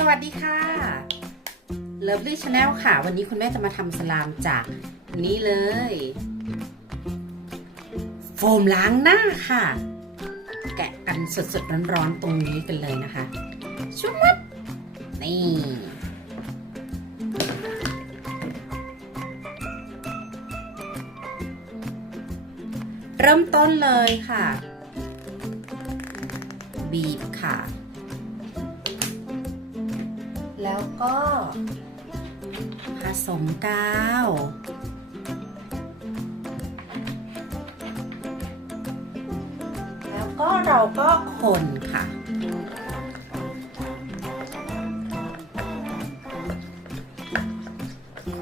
สวัสดีค่ะ Lovely Channel ค่ะวันนี้คุณแม่จะมาทำสลามจากนี้เลยโฟมล้างหน้าค่ะแกะกันสดๆร้อนๆตรงนี้กันเลยนะคะชุบมัดนี่เริ่มต้นเลยค่ะบีบค่ะแล้วก็ผสมกาวแล้วก็เราก็คนค่ะ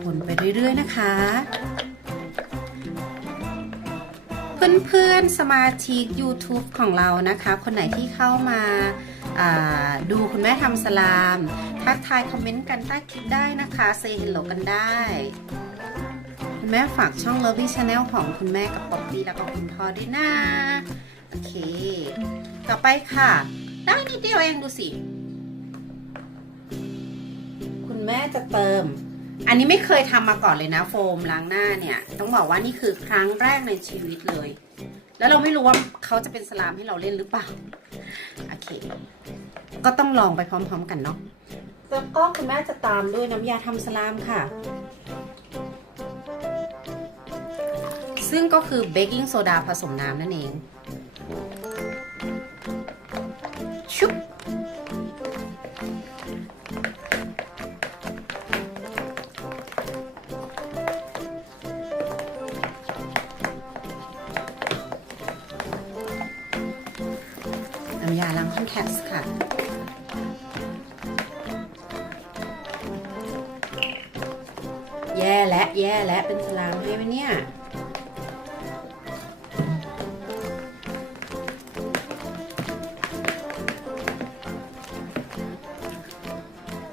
คนไปเรื่อยๆนะคะเพื่อนๆสมาชิก YouTube ของเรานะคะคนไหนที่เข้ามาดูคุณแม่ทำสลามทักทายคอมเมนต์กันใต้คลิปได้นะคะเซย์เฮลโลกันได้คุณแม่ฝากช่อง Lovely Channel ของคุณแม่กับป๊อปปี้แล้วก็คุณพ่อด้วยนะโอเคต่อไปค่ะได้นิดเดียวเองดูสิคุณแม่จะเติมอันนี้ไม่เคยทำมาก่อนเลยนะโฟมล้างหน้าเนี่ยต้องบอกว่านี่คือครั้งแรกในชีวิตเลยแล้วเราไม่รู้ว่าเขาจะเป็นสลามให้เราเล่นหรือเปล่าโอเคก็ต้องลองไปพร้อมๆกันเนาะแล้วก็คุณแม่จะตามด้วยน้ำยาทำสลามค่ะซึ่งก็คือเบกกิ้งโซดาผสมน้ำนั่นเองชุบน้ำยาล้างคอนแทคค่ะแย่และเป็นสลามให้ไหมเนี่ย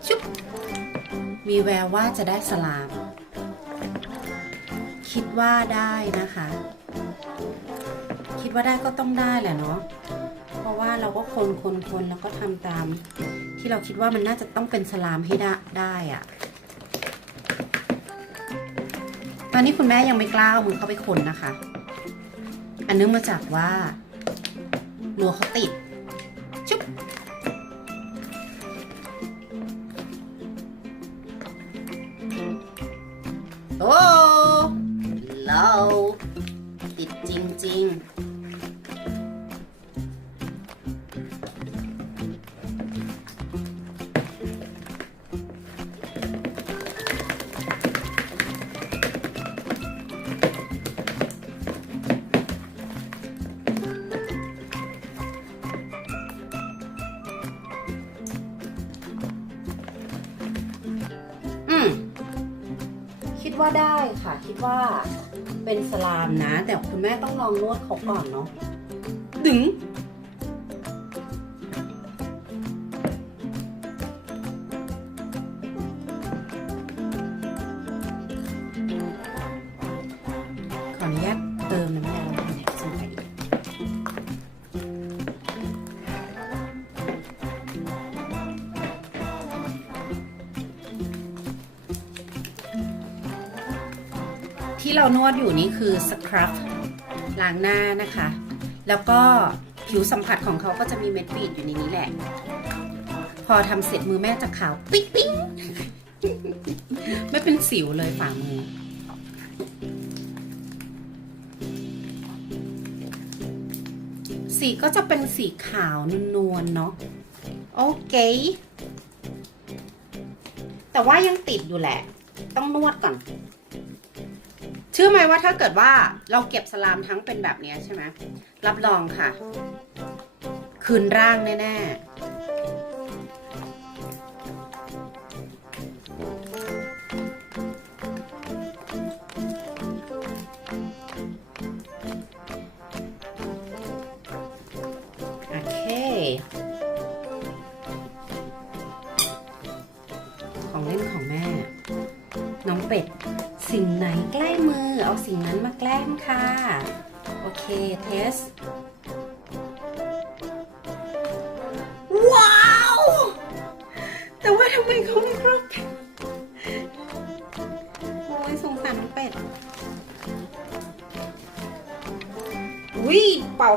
ชุบมีแววว่าจะได้สลามคิดว่าได้นะคะคิดว่าได้ก็ต้องได้แหละเนาะเพราะว่าเราก็คนแล้วก็ทำตามที่เราคิดว่ามันน่าจะต้องเป็นสลามให้ได้อะตอนนี้คุณแม่ยังไม่กล้าเอามือเข้าไปคนนะคะอันเนื่องมาจากว่ากลัวเขาติดชุบโอ้เราติดจริงๆคิดว่าได้ค่ะคิดว่าเป็นสลามนะแต่คุณแม่ต้องลองนวดเขาก่อนเนาะดึงขออนุญาตเติมน้ำยาล้างคอนแทคลงไปอีกที่เรานวดอยู่นี่คือสครับล้างหน้านะคะแล้วก็ผิวสัมผัสของเขาก็จะมีเม็ดบีดอยู่ในนี้แหละพอทำเสร็จมือแม่จะขาวปิ๊งปิ๊ง ไม่เป็นสิวเลยฝ่ามือสีก็จะเป็นสีขาวนวลๆเนาะโอเคแต่ว่ายังติดอยู่แหละต้องนวดก่อนเชื่อไหมว่าถ้าเกิดว่าเราเก็บสลามทั้งเป็นแบบนี้ใช่ไหมรับรองค่ะคืนร่างแน่ๆโอเคของเล่นของแม่น้องเป็ดสิ่งไหนใกล้มือเอาสิ่งนั้นมาแกล้งค่ะโอเคเทส ว้าวแต่ว่า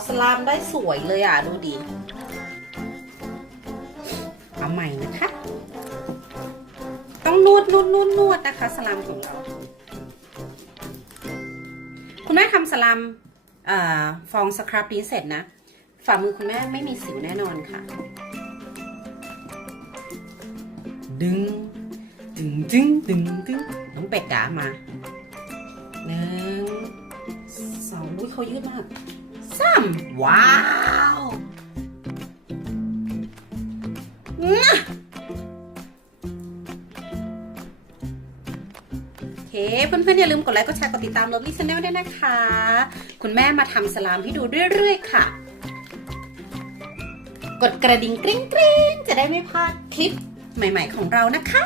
สลามได้สวยเลยอ่ะดูดิเอาใหม่นะคะต้องนวดนะคะสลามของเราคุณแม่ทำสลามฟองสครับนี้เสร็จนะฝ่ามือคุณแม่ไม่มีสิวแน่นอนค่ะดึงน้องเป็ดจ๋ามา1 2อุ้ยเขายืดมาก3ว้าวโอเคเพื่อนๆอย่าลืมกดไลค์กดแชร์กดติดตาม Lovely Channel ด้วยนะคะคุณแม่มาทำสลามให้ดูเรื่อยๆค่ะกดกระดิ่งกริ๊งจะได้ไม่พลาดคลิปใหม่ๆของเรานะคะ